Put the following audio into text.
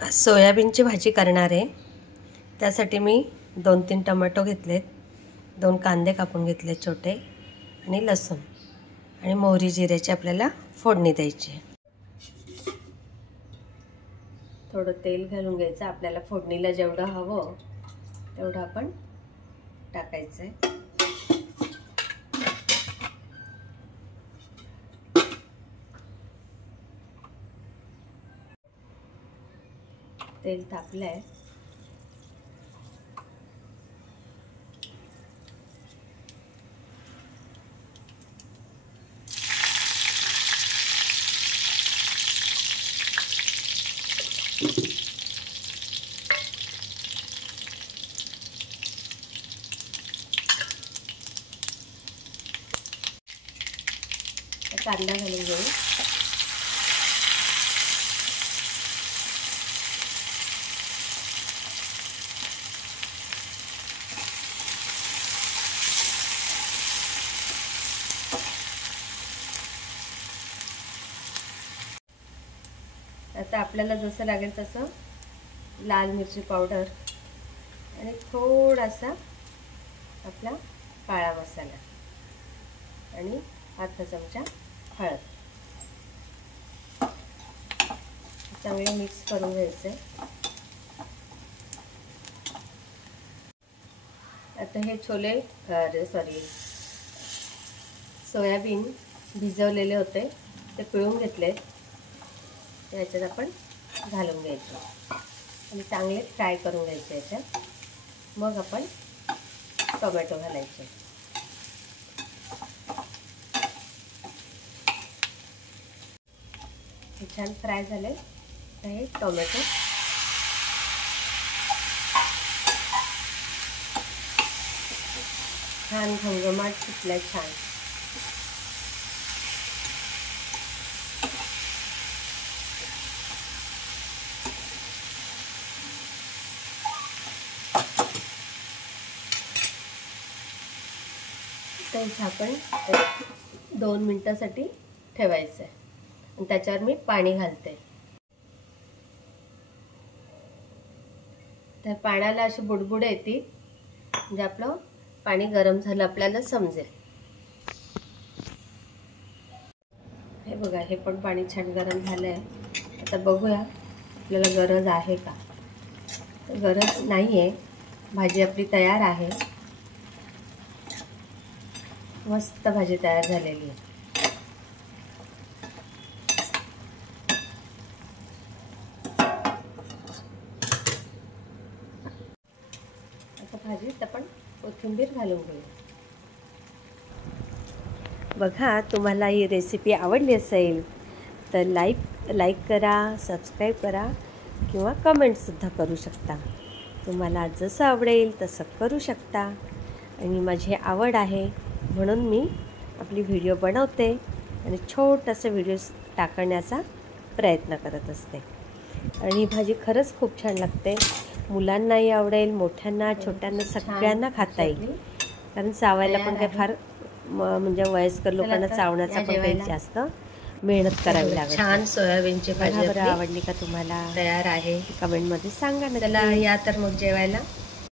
सोयाबीनची भाजी करणार आहे। त्यासाठी मी 2-3 टोमॅटो घेतलेत, 2 कांदे कापून घेतले छोटे आणि लसूण आणि मोहरी जिऱ्याची आपल्याला फोडणी द्यायची। थोडं तेल घालून घ्यायचं, आपल्याला फोडणीला जेवढं हवं तेवढं आपण टाकायचं। तेल तापलंय, कांदा घालून घेऊ। आता आपल्याला जसं लागेल तसं लाल मिरची पावडर आणि थोडासा आपला काळा मसाला आणि अर्धा चमचा हळद चांगलं मिक्स करून घ्यायचं। आता हे सोयाबीन भिजवलेले होते ते पिळून घेतले, याच्यात आपण घालून घ्यायचं आणि चांगले फ्राय करून घ्यायचे याच्यात। मग आपण टोमॅटो घालायचे। हे छान फ्राय झाले तर हे टोमॅटो छान घमघमाट सुटलाय छान। तर झाकण 2 मिनिटांसाठी ठेवायचं आहे आणि त्याच्यावर मी पाणी घालते। त्या पाण्याला अशी बुडबुड येते, म्हणजे आपलं पाणी गरम झालं आपल्याला समजेल। हे बघा, हे पण पाणी छान गरम झालंय। आता बघूया आपल्याला गरज आहे का। गरज नाहीये, भाजी आपली तयार आहे। मस्त भाजी तयार झालेली आहे। आता भाजीत आपण कोथिंबीर घालून घेऊ। बघा, तुम्हाला ही रेसिपी आवडली असेल तर लाईक करा, सबस्क्राईब करा किंवा कमेंटसुद्धा करू शकता। तुम्हाला जसं आवडेल तसं करू शकता आणि माझी आवड आहे म्हणून मी आपली व्हिडिओ बनवते आणि छोटासा व्हिडिओ टाकण्याचा प्रयत्न करत असते। आणि ही भाजी खरंच खूप छान लागते। मुलांनाही आवडेल, मोठ्यांना, छोट्यांना, सगळ्यांना खाता येईल। कारण चावायला पण काही फार म्हणजे वयस्कर लोकांना चावण्याचा पण काही जास्त मेहनत करावी लागते। छान सोयाबीनची भाजी आवडली का तुम्हाला? तयार आहे, कमेंटमध्ये सांगा ना। चला या तर मग जेवायला।